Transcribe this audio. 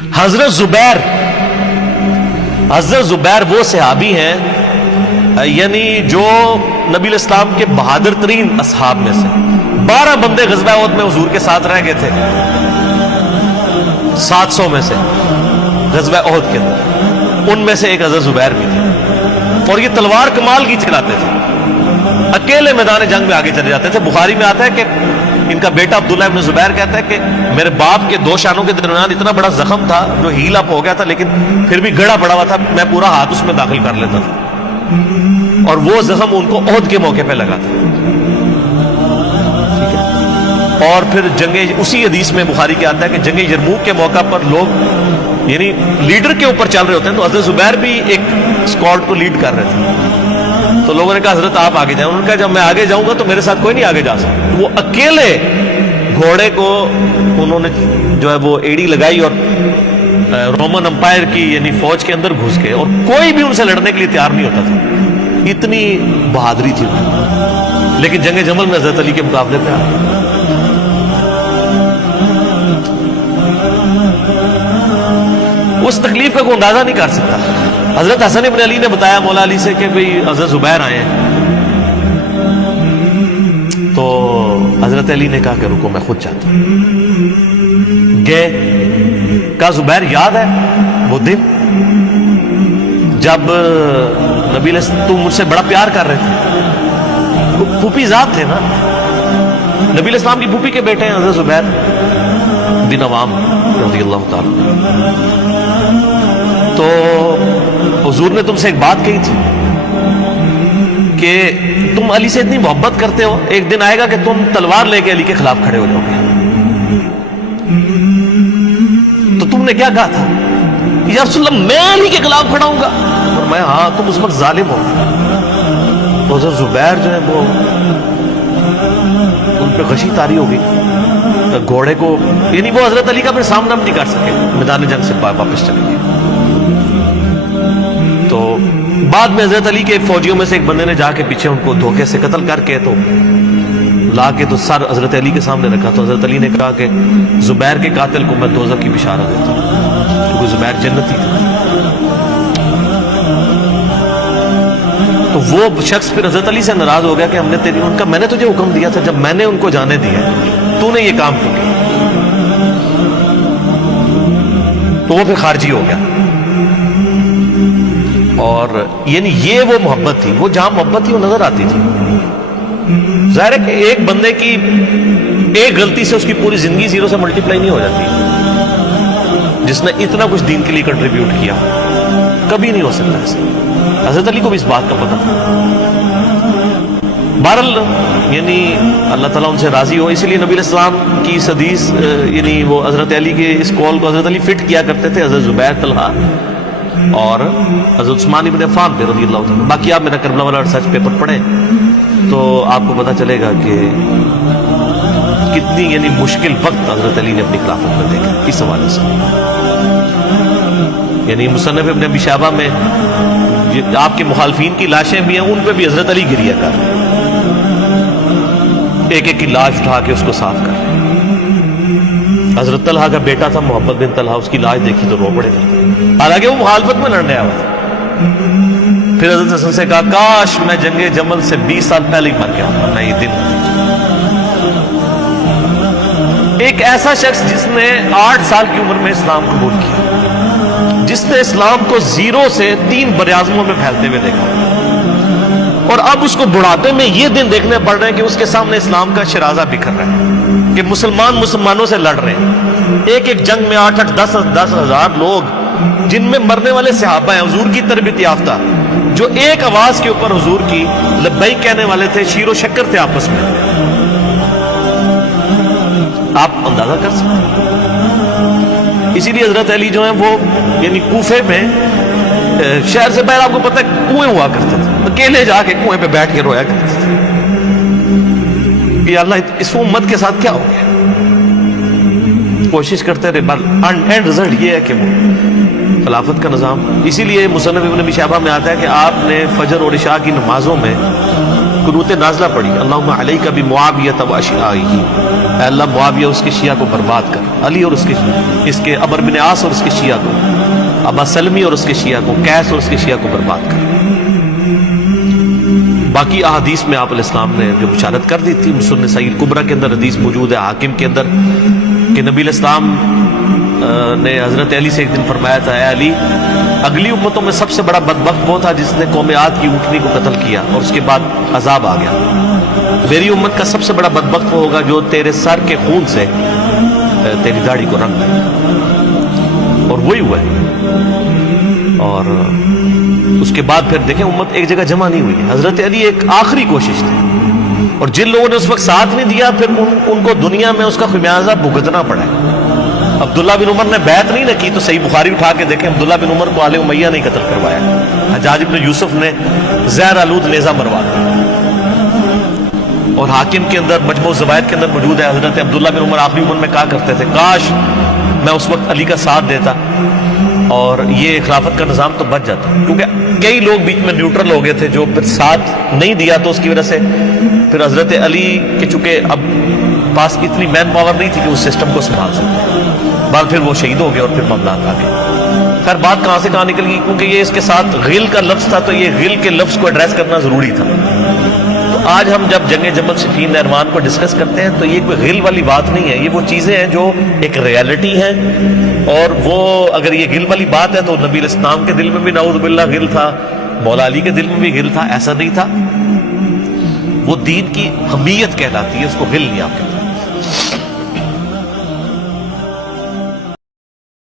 حضرت زبیر وہ صحابی ہیں یعنی جو نبی الاسلام کے بہادر ترین اصحاب میں سے 12 بندے غزوہ احد میں حضور کے ساتھ رہ گئے تھے 700 میں سے غزوہ احد کے اندر، ان میں سے ایک حضرت زبیر بھی تھے، اور یہ تلوار کمال کی چلاتے تھے، اکیلے میدان جنگ میں آگے چلے جاتے تھے۔ بخاری میں آتا ہے کہ ان کا بیٹا عبداللہ ابن زبیر کہتا ہے کہ میرے باپ کے 2 شانوں کے درمیان اتنا بڑا زخم تھا جو ہیل اپ ہو گیا تھا، لیکن پھر بھی گڑا پڑا ہوا تھا، میں پورا ہاتھ اس میں داخل کر لیتا تھا، اور وہ زخم ان کو احد کے موقع پہ لگا تھا۔ اور پھر اسی حدیث میں بخاری کے آتا ہے کہ جنگ یرموک کے موقع پر لوگ یعنی لیڈر کے اوپر چل رہے ہوتے ہیں، تو حضرت زبیر بھی ایک اسکواڈ کو لیڈ کر رہے تھے، تو لوگوں نے کہا حضرت آپ آگے جائیں، انہوں نے کہا جب میں آگے جاؤں گا تو میرے ساتھ کوئی نہیں آگے جا سکتا۔ وہ اکیلے گھوڑے کو انہوں نے جو ہے وہ ایڑی لگائی اور رومن امپائر کی یعنی فوج کے اندر گھس گئے، اور کوئی بھی ان سے لڑنے کے لیے تیار نہیں ہوتا تھا، اتنی بہادری تھی، لیکن جنگ جمل میں حضرت علی کے مقابلے پہ آئے۔ اس تکلیف کا کوئی اندازہ نہیں کر سکتا۔ حضرت حسن ابن علی نے بتایا مولا علی سے کہ بھئی حضرت زبیر آئے ہیں، تو حضرت علی نے کہا کہ رکو میں خود چاہتا ہوں۔ گئے، کہا زبیر یاد ہے وہ دن جب نبی تم مجھ سے بڑا پیار کر رہے تھے؟ پھوپھی ذات تھے نا، نبی الاسلام کی پھوپھی کے بیٹے ہیں حضرت زبیر بن عوام رضی اللہ تعالی۔ تو حضور نے تم سے ایک بات کہی تھی کہ تم علی سے اتنی محبت کرتے ہو، ایک دن آئے گا کہ تم تلوار لے کے علی کے خلاف کھڑے ہو جاؤ گے۔ تو تم نے کیا کہا تھا؟ یا رسول اللہ میں علی کے خلاف کھڑا ہوں گا؟ اور میں ہاں تم اس وقت ظالم ہو۔ تو حضرت زبیر جو ہے وہ ان پہ غشی طاری ہو گئی، گھوڑے کو یعنی وہ حضرت علی کا پھر سامنا نہیں کر سکے، میدان جنگ سے واپس چلے گئے۔ تو بعد میں حضرت علی کے فوجیوں میں سے ایک بندے نے جا کے پیچھے ان کو دھوکے سے قتل کر کے تو لا کے تو سر حضرت علی کے سامنے رکھا، تو حضرت علی نے کہا کہ زبیر کے قاتل کو میں دوزخ کی بشارت دیتا ہوں، کیونکہ زبیر جنتی تھا۔ تو وہ شخص پھر حضرت علی سے ناراض ہو گیا کہ میں نے تجھے حکم دیا تھا، جب میں نے ان کو جانے دیا تو نے یہ کام کیوں کیا؟ تو وہ پھر خارجی ہو گیا۔ اور یعنی یہ وہ محبت تھی، وہ جہاں محبت تھی وہ نظر آتی تھی۔ ظاہر ہے کہ ایک بندے کی ایک غلطی سے اس کی پوری زندگی 0 سے ملٹیپلائی نہیں ہو جاتی، جس نے اتنا کچھ دین کے لیے کنٹریبیوٹ کیا کبھی نہیں ہو سکتا ایسا۔ حضرت علی کو بھی اس بات کا پتہ تھا۔ بہرحال یعنی اللہ تعالیٰ ان سے راضی ہو، اسی لیے نبی علیہ السلام کی اس حدیث یعنی وہ حضرت علی کے اس قول کو حضرت علی فٹ کیا کرتے تھے، حضرت زبیر، طلحہ اور حضرت عثمان ابن عفان پہ رضی اللہ عنہ۔ باقی آپ میرا کربلا والا ریسرچ پیپر پڑھیں تو آپ کو پتہ چلے گا کہ کتنی یعنی مشکل وقت حضرت علی نے اپنی خلافت میں دیکھا اس حوالے سے۔ یعنی مصنف ابن ابی شیبہ میں آپ کے مخالفین کی لاشیں بھی ہیں، ان پہ بھی حضرت علی گریہ کر رہے ہیں، ایک ایک کی لاش اٹھا کے اس کو صاف کر رہے ہیں۔ حضرت طلحہ کا بیٹا تھا محبت بن طلحہ، اس کی لاش دیکھی تو رو پڑے تھے، حالانکہ وہ مخالفت میں لڑنے آیا تھا۔ پھر حضرت حسن سے کہا کاش میں جنگ جمل سے 20 سال پہلے ہی مر گیا ہوں، میں یہ دن۔ ایک ایسا شخص جس نے 8 سال کی عمر میں اسلام قبول کیا، جس نے اسلام کو 0 سے 3 براعظموں میں پھیلتے ہوئے دیکھا، اور اب اس کو بڑھاپے میں یہ دن دیکھنے پڑ رہے ہیں کہ اس کے سامنے اسلام کا شرازہ بکھر رہا ہے، کہ مسلمانوں سے لڑ رہے ہیں۔ ایک ایک جنگ میں 8-8 10 ہزار لوگ، جن میں مرنے والے صحابہ ہیں حضور کی تربیت یافتہ، جو ایک آواز کے اوپر حضور کی لبیک کہنے والے تھے، شیر و شکر تھے آپس میں۔ آپ اندازہ کر سکتے ہیں۔ اسی لیے حضرت علی جو ہیں وہ یعنی کوفے میں شہر سے باہر آپ کو پتہ ہے کنویں ہوا کرتے تھے، اکیلے جا کے کنویں پہ بیٹھ کے رویا کرتے تھے کہ اللہ اس امت کے ساتھ کیا ہو گیا۔ کوشش کرتے رہے، اینڈ رزلٹ یہ ہے کہ وہ خلافت کا نظام۔ اسی لیے مصنف ابن ابی شیبہ میں آتا ہے کہ آپ نے فجر اور عشاء کی نمازوں میں قنوت نازلہ پڑھی, اللہم علیک بمعاویہ و اشیاعہ, اے اللہ معاویہ اس کے شیعہ کو برباد کر, علی اور اس کے عمرو بن عاص اور اس کے شیعہ کو, ابا سلمی اور اس کے شیعہ کو, قیس اور اس کے شیعہ کو برباد کر. باقی احادیث میں آپ علیہ السلام نے جو بشارت کر دی تھی, مسنن نسائی کبریٰ کے اندر حدیث موجود ہے, حاکم کے اندر, کہ نبی علیہ السلام نے حضرت علی سے ایک دن فرمایا تھا, اے علی اگلی امتوں میں سب سے بڑا بدبخت وہ تھا جس نے قوم عاد کی اونٹنی کو قتل کیا اور اس کے بعد عذاب آ گیا. میری امت کا سب سے بڑا بدبخت وہ ہوگا جو تیرے سر کے خون سے تیری داڑھی کو رنگ دے, اور وہی ہوا ہے. اور اس کے بعد پھر دیکھیں امت ایک جگہ جمع نہیں ہوئی. حضرت علی ایک آخری کوشش تھی, اور جن لوگوں نے اس وقت ساتھ نہیں دیا پھر ان کو دنیا میں اس کا خمیازہ بھگتنا پڑا ہے. عبداللہ بن عمر نے بیعت نہیں نہ کی تو صحیح بخاری اٹھا کے دیکھیں, عبداللہ بن عمر کو آل امیہ نہیں قتل کروایا, حجاج بن یوسف نے زہر آلود نیزہ مروا دیا. اور حاکم کے اندر مجموع الزوائد کے اندر موجود ہے, حضرت عبداللہ بن عمر آخری عمر میں کہا کرتے تھے, کاش میں اس وقت علی کا ساتھ دیتا اور یہ خلافت کا نظام تو بچ جاتا. کیونکہ کئی لوگ بیچ میں نیوٹرل ہو گئے تھے جو پھر ساتھ نہیں دیا, تو اس کی وجہ سے پھر حضرت علی کے چونکہ اب پاس اتنی مین پاور نہیں تھی کہ اس سسٹم کو سنبھال سکتے, بعد پھر وہ شہید ہو گئے اور پھر معاملات آ گئے. خیر بات کہاں سے کہاں نکل گئی, کیونکہ یہ اس کے ساتھ غل کا لفظ تھا, تو یہ غل کے لفظ کو ایڈریس کرنا ضروری تھا. تو آج ہم جب جنگ جمل صفین نہروان کو ڈسکس کرتے ہیں تو یہ کوئی غل والی بات نہیں ہے, یہ وہ چیزیں ہیں جو ایک ریالٹی ہیں, اور وہ اگر یہ غل والی بات ہے تو نبی علیہ السلام کے دل میں بھی نعوذ باللہ غل تھا, مولا علی کے دل میں بھی غل تھا, ایسا نہیں تھا. وہ دین کی حمیت کہلاتی ہے, اس کو غل نہیں آپ کہتے.